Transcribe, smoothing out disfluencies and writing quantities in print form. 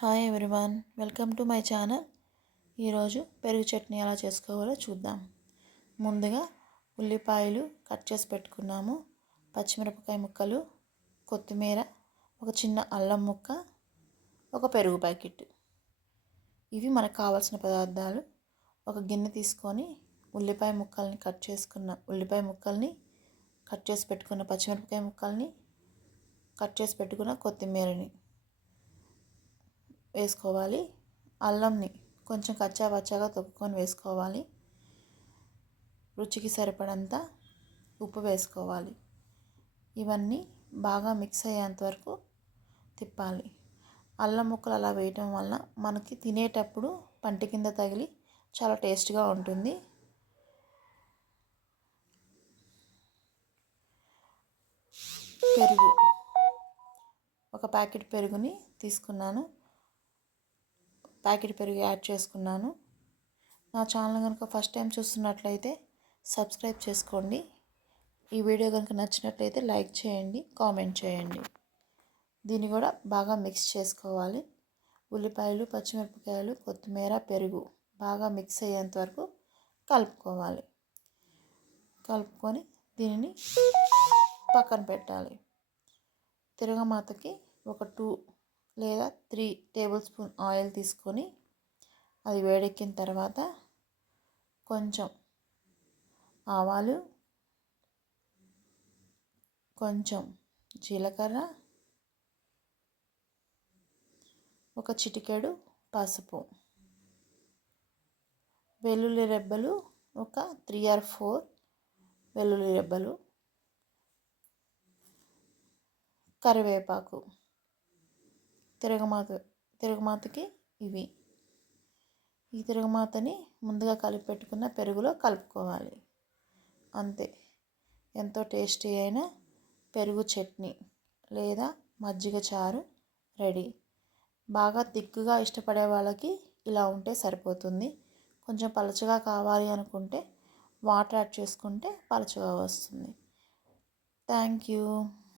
Hi everyone, welcome to my channel. ఈరోజు పెరుగు చట్నీ ఎలా చేసుకోవాలో చూద్దాం. ముందుగా ఉల్లిపాయలు కట్ చేసి పెట్టుకున్నాము, పచ్చిమిరపకాయ ముక్కలు, కొత్తిమీర, ఒక చిన్న అల్లం ముక్క, ఒక పెరుగు ప్యాకెట్. ఇవి మనకు కావాల్సిన పదార్థాలు. ఒక గిన్నె తీసుకొని ఉల్లిపాయ ముక్కల్ని కట్ చేసి పెట్టుకున్న పచ్చిమిరపకాయ ముక్కల్ని, కట్ చేసి పెట్టుకున్న కొత్తిమీరని వేసుకోవాలి. అల్లంని కొంచెం కచ్చా పచ్చాగా తొక్కుకొని వేసుకోవాలి. రుచికి సరిపడంత ఉప్పు వేసుకోవాలి. ఇవన్నీ బాగా మిక్స్ అయ్యేంత వరకు తిప్పాలి. అల్లం ముక్కలు అలా వేయటం వల్ల మనకి తినేటప్పుడు పంటి కింద తగిలి చాలా టేస్ట్గా ఉంటుంది. పెరుగు, ఒక ప్యాకెట్ పెరుగుని తీసుకున్నాను. ప్యాకెట్ పెరుగు యాడ్ చేసుకున్నాను. నా ఛానల్ కనుక ఫస్ట్ టైం చూస్తున్నట్లయితే సబ్స్క్రైబ్ చేసుకోండి. ఈ వీడియో కనుక నచ్చినట్లయితే లైక్ చేయండి, కామెంట్ చేయండి. దీన్ని కూడా బాగా మిక్స్ చేసుకోవాలి. ఉల్లిపాయలు, పచ్చిమిరపకాయలు, కొత్తిమీర, పెరుగు బాగా మిక్స్ అయ్యేంత వరకు కలుపుకోవాలి. కలుపుకొని దీనిని పక్కన పెట్టాలి. తిరగమాతకి ఒక 2 లేదా 3 టేబుల్ స్పూన్ ఆయిల్ తీసుకొని అది వేడెక్కిన తర్వాత కొంచెం ఆవాలు, కొంచెం జీలకర్ర, ఒక చిటికెడు పసుపు, వెల్లుల్లి రెబ్బలు ఒక 3 or 4 వెల్లుల్లి రెబ్బలు, కరివేపాకు, తిరగమాతకి ఇవి. ఈ తిరగమాతని ముందుగా కలిపి పెట్టుకున్న పెరుగులో కలుపుకోవాలి. అంతే, ఎంతో టేస్టీ అయిన పెరుగు చట్నీ లేదా మజ్జిగ చారు రెడీ. బాగా తిక్కుగా ఇష్టపడే వాళ్ళకి ఇలా ఉంటే సరిపోతుంది. కొంచెం పలచగా కావాలి అనుకుంటే వాటర్ యాడ్ చేసుకుంటే పలచగా వస్తుంది. Thank you.